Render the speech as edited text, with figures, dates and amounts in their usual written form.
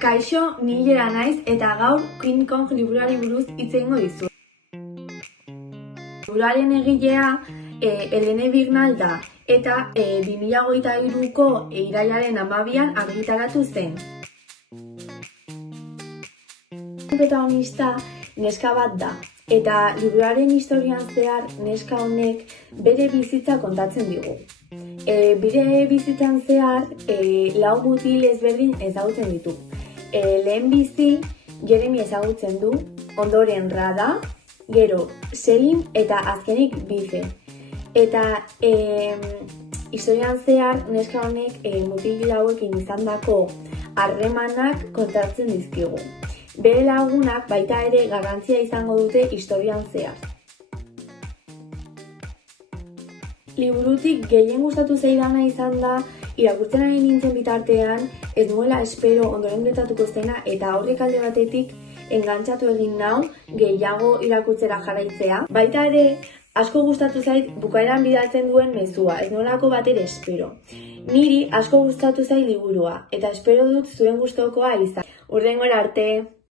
Kaixo, ni Lera naiz eta gaur King Kong liburuari buruz hitz egingo dizuet. Liburuaren egilea Helene Birnal da eta 2023ko irailaren 12an argitaratu zen. Protagonista neska bat da eta liburuaren historian zehar neska honek bere bizitza kontatzen digu. Bere bizitzan zehar 4 mutil ezberdin ezagutzen ditu. Lehen bizi Jeremy ezagutzen du, ondoren Rada, gero Selim eta azkenik Bife. Eta historian zehar neska honek mutil hauekin izandako harremanak kontatzen dizkigu. Bere lagunak baita ere garrantzia izango dute historian zehar. Liburutik gehien gustatu zaidana izan da, irakurtzen ari nintzen bitartean, ez nuela espero ondoren gertatuko zena eta horrek alde batetik engantxatu egin nau gehiago irakurtzera jarraitzea. Baita ere, asko gustatu zait bukaeran bidaltzen duen mezua, ez nuelako bat ere espero. Niri asko gustatu zait liburua eta espero dut zuen gustukoa izan. Hurrengora arte!